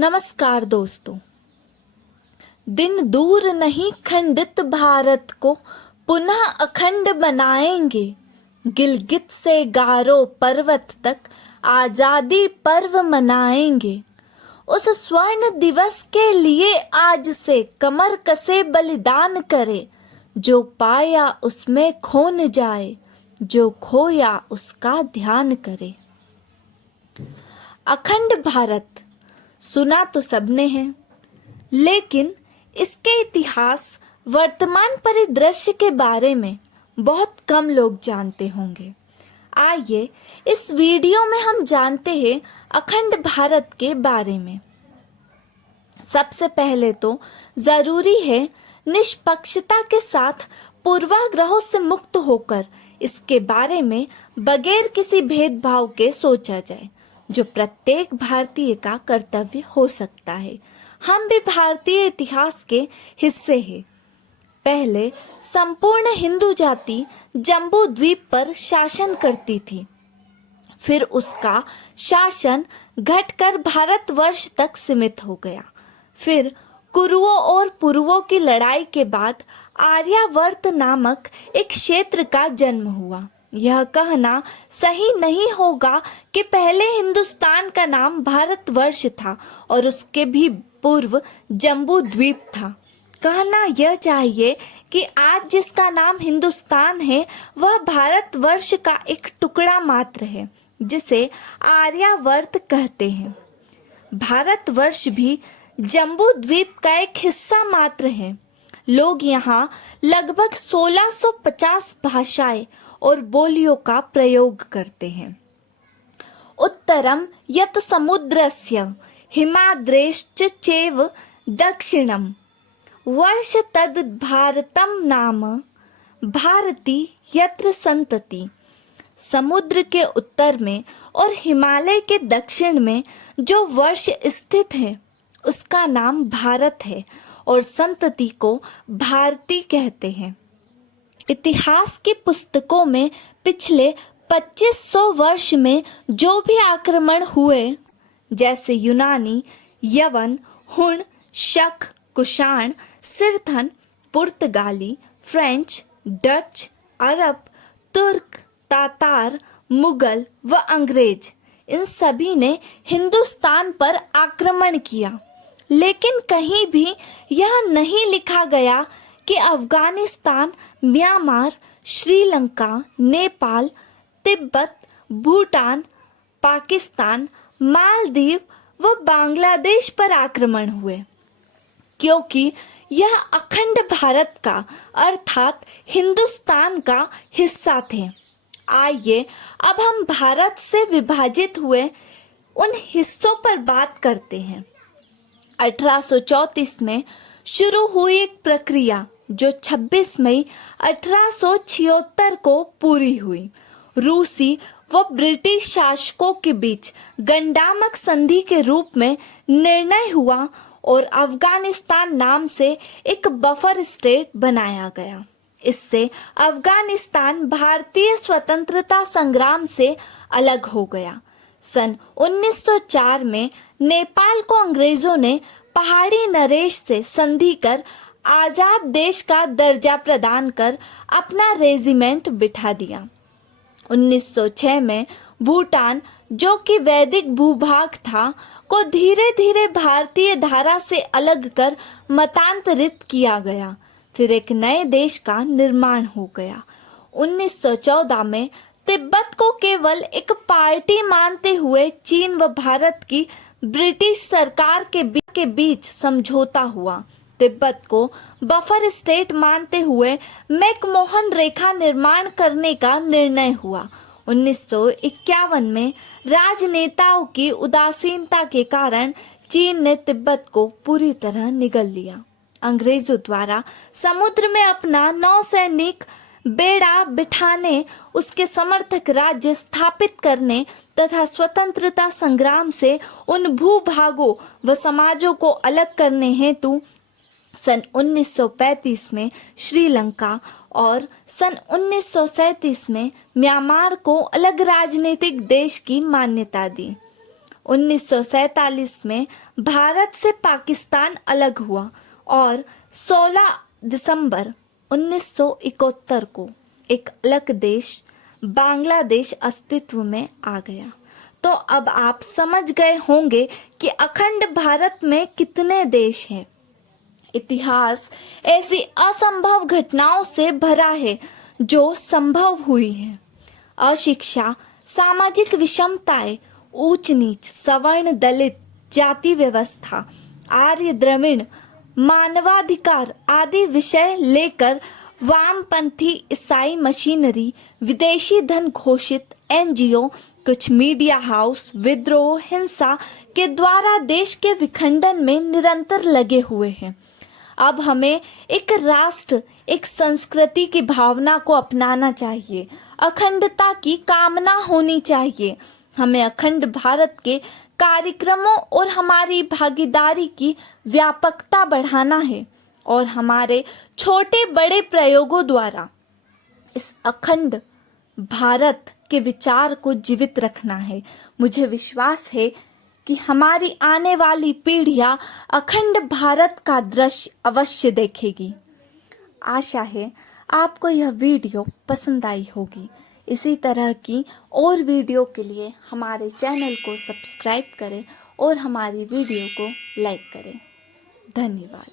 नमस्कार दोस्तों। दिन दूर नहीं खंडित भारत को पुनः अखंड बनाएंगे। गिलगित से गारो पर्वत तक आजादी पर्व मनाएंगे। उस स्वर्ण दिवस के लिए आज से कमर कसे बलिदान करे। जो पाया उसमें खो न जाए, जो खोया उसका ध्यान करे। अखंड भारत सुना तो सबने है, लेकिन इसके इतिहास वर्तमान परिदृश्य के बारे में बहुत कम लोग जानते होंगे। आइए इस वीडियो में हम जानते हैं अखंड भारत के बारे में। सबसे पहले तो जरूरी है निष्पक्षता के साथ पूर्वाग्रहों से मुक्त होकर इसके बारे में बगैर किसी भेदभाव के सोचा जाए, जो प्रत्येक भारतीय का कर्तव्य हो सकता है। हम भी भारतीय इतिहास के हिस्से हैं। पहले संपूर्ण हिंदू जाति जम्बू द्वीप पर शासन करती थी। फिर उसका शासन घटकर भारतवर्ष तक सीमित हो गया। फिर कुरुओं और पुरुओं की लड़ाई के बाद आर्यावर्त नामक एक क्षेत्र का जन्म हुआ। यह कहना सही नहीं होगा कि पहले हिंदुस्तान का नाम भारतवर्ष था और उसके भी पूर्व जम्बू द्वीप था। कहना यह चाहिए कि आज जिसका नाम हिंदुस्तान है वह भारतवर्ष का एक टुकड़ा मात्र है, जिसे आर्यावर्त कहते हैं। भारतवर्ष भी जम्बू द्वीप का एक हिस्सा मात्र है। लोग यहाँ लगभग 1650 भाषाएं और बोलियों का प्रयोग करते हैं। उत्तरम यत समुद्रस्य हिमाद्रेश्च चैव दक्षिणम वर्ष तद भारतम नाम भारती यत्र संतति। समुद्र के उत्तर में और हिमालय के दक्षिण में जो वर्ष स्थित है उसका नाम भारत है और संतति को भारती कहते हैं। इतिहास की पुस्तकों में पिछले 2500 वर्ष में जो भी आक्रमण हुए, जैसे यूनानी, यवन, हुण, शक, कुषाण, सिरथन, पुर्तगाली, फ्रेंच, डच, अरब, तुर्क, तातार, मुगल व अंग्रेज, इन सभी ने हिंदुस्तान पर आक्रमण किया। लेकिन कहीं भी यह नहीं लिखा गया कि अफगानिस्तान, म्यांमार, श्रीलंका, नेपाल, तिब्बत, भूटान, पाकिस्तान, मालदीव व बांग्लादेश पर आक्रमण हुए, क्योंकि यह अखंड भारत का अर्थात हिंदुस्तान का हिस्सा थे। आइए अब हम भारत से विभाजित हुए उन हिस्सों पर बात करते हैं। 1834 में शुरू हुई एक प्रक्रिया जो 26 मई 1876 को पूरी हुई। रूसी व ब्रिटिश शासकों के बीच गंडामक संधि के रूप में निर्णय हुआ और अफगानिस्तान नाम से एक बफर स्टेट बनाया गया। इससे अफगानिस्तान भारतीय स्वतंत्रता संग्राम से अलग हो गया। सन 1904 में नेपाल को अंग्रेजों ने पहाड़ी नरेश से संधि कर आजाद देश का दर्जा प्रदान कर अपना रेजिमेंट बिठा दिया। 1906 में भूटान, जो कि वैदिक भूभाग था, को धीरे धीरे भारतीय धारा से अलग कर मतांतरित किया गया। फिर एक नए देश का निर्माण हो गया। 1914 में तिब्बत को केवल एक पार्टी मानते हुए चीन व भारत की ब्रिटिश सरकार के बीच समझौता हुआ। तिब्बत को बफर स्टेट मानते हुए मैकमोहन रेखा निर्माण करने का निर्णय हुआ। 1951 में राजनेताओं की उदासीनता के कारण चीन ने तिब्बत को पूरी तरह निगल लिया। अंग्रेजों द्वारा समुद्र में अपना नौसैनिक बेड़ा बिठाने, उसके समर्थक राज्य स्थापित करने तथा स्वतंत्रता संग्राम से उन भूभागों व समाजों को अलग करने हेतु सन 1935 में श्रीलंका और सन 1937 में म्यांमार को अलग राजनीतिक देश की मान्यता दी। 1947 में भारत से पाकिस्तान अलग हुआ और 16 दिसंबर 1971 को एक अलग देश बांग्लादेश अस्तित्व में आ गया। तो अब आप समझ गए होंगे कि अखंड भारत में कितने देश हैं। इतिहास ऐसी असंभव घटनाओं से भरा है जो संभव हुई है। अशिक्षा, सामाजिक विषमताएं, ऊंच नीच, सवर्ण दलित, जाति व्यवस्था, आर्य द्रविड़, मानवाधिकार आदि विषय लेकर वामपंथी ईसाई मशीनरी, विदेशी धन घोषित एनजीओ, कुछ मीडिया हाउस विद्रोह, हिंसा के द्वारा देश के विखंडन में निरंतर लगे हुए हैं। अब हमें एक राष्ट्र, एक संस्कृति की भावना को अपनाना चाहिए। अखंडता की कामना होनी चाहिए। हमें अखंड भारत के कार्यक्रमों और हमारी भागीदारी की व्यापकता बढ़ाना है और हमारे छोटे बड़े प्रयोगों द्वारा इस अखंड भारत के विचार को जीवित रखना है। मुझे विश्वास है कि हमारी आने वाली पीढ़ियां अखंड भारत का दृश्य अवश्य देखेगी। आशा है आपको यह वीडियो पसंद आई होगी। इसी तरह की और वीडियो के लिए हमारे चैनल को सब्सक्राइब करें और हमारी वीडियो को लाइक करें। धन्यवाद।